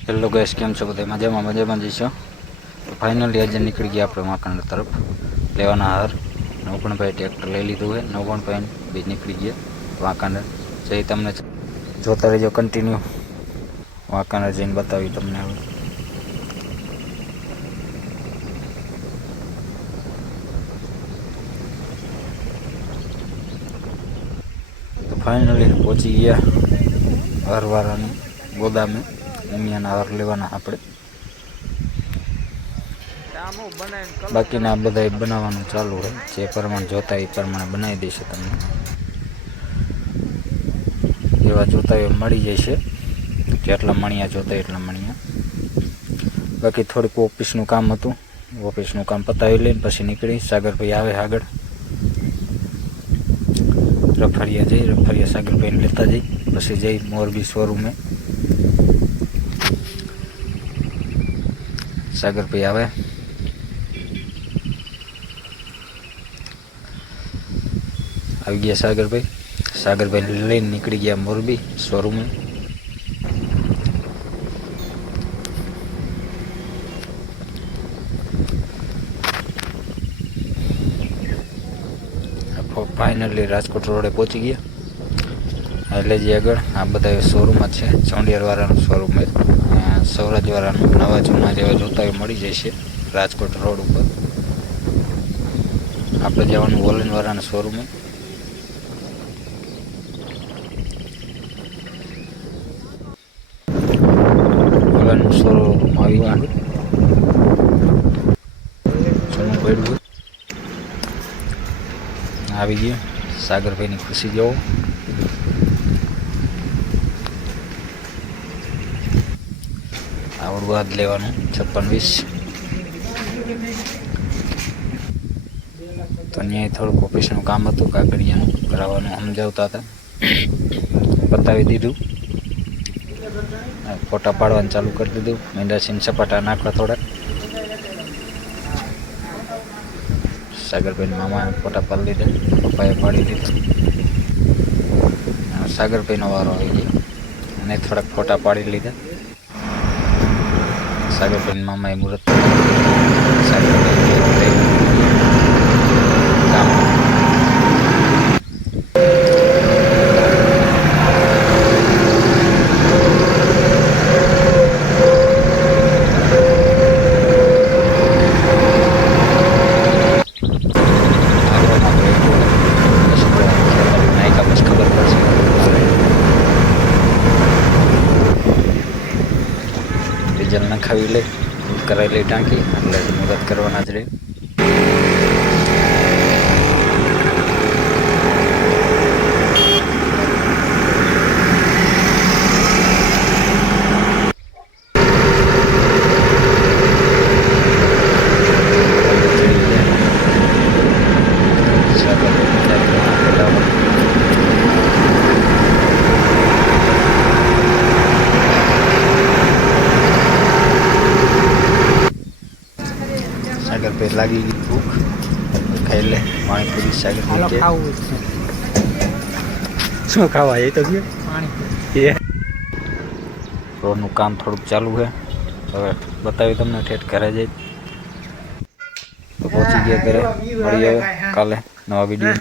Hello gas કેમ છો બધા? મજામાં મજામાં જઈશો તો ફાઇનલી આજે નીકળી ગયા આપણે વાંકાનેર તરફ. લેવાના હાર નવગણભાઈ ટ્રેક્ટર લઈ લીધું છે. નવગણભાઈ બી નીકળી ગયા વાંકાનેર જઈ તમને જોતા રહેજો કન્ટિન્યુ વાંકાનેર જઈને બતાવી તમને હવે. તો ફાઇનલી પહોંચી ગયા હરવાળાની ગોદામે. એમિયાના હાર લેવાના આપણે. બાકીના બધા બનાવવાનું ચાલુ હોય. જે પ્રમાણે જોતા એ પ્રમાણે બનાવી દેશે તમને. એવા જોતા એ મળી જશે. જેટલા મણિયા જોતા એટલા મણિયા. બાકી થોડીક ઓફિસનું કામ હતું. ઓફિસનું કામ પતાવી લઈને પછી નીકળી. સાગરભાઈ આવે આગળ. રફડિયા જઈ રફડિયા સાગરભાઈને લેતા જઈ. પછી જઈ મોરબી શોરૂમે. સાગરભાઈ આવે આવી ગયા સાગરભાઈ સાગરભાઈ લઈને નીકળી ગયા મોરબી શોરૂમે ફાઇનલી રાજકોટ રોડે પહોંચી ગયા એટલે જે આગળ. આ બધા શોરૂમ જ છે. ચોંડિયારવાળાનું શોરૂમ છે. સૌરાજવાળાનું નવા જૂના જેવા જોતા એ મળી જશે રાજકોટ રોડ ઉપર. આપણે જવાનું વોલનવાળાના શોરૂમે વોલનનું શોરૂમ આવી ગયું. આવી ગયું. સાગરભાઈની ખુશી જોવો. હાથ લેવાનું, છપ્પન વીસ. તો અહીંયા થોડુંક ઓફિસનું કામ હતું કાગળિયાનું કરાવવાનું સમજાવતા હતા. બતાવી દીધું. ફોટા પાડવાનું ચાલુ કરી દીધું. મેંડાસીને સપાટા નાખવા થોડાક સાગરભાઈ મામા ફોટા પાડી લીધા. પપ્પાએ પાડી દીધું. સાગરભાઈનો વારો આવી ગયો. અને થોડાક ફોટા પાડી લીધા. સાગરભાઈ મામાએ મુહૂર્ત સાગરભાઈ કામ આગળમાં તો એટલું પછી તો નાયકા પછી ખબર પડશે લઈ લે કરાયેલી ટાંકી એટલે મદદ કરવાના જ રહે. સાગર લાગી ગઈ ભૂખ. ખાઈ લે પાણીપુરી સાગર હાલો કે ખાવું જ છે. શું ખાવા એ તો પાણી રોડનું કામ થોડુંક ચાલુ છે. હવે બતાવી તમને ઠેઠ ઘરે જઈ. તો પહોંચી ગયા ઘરે. મળીએ કાલે નવા વીડિયો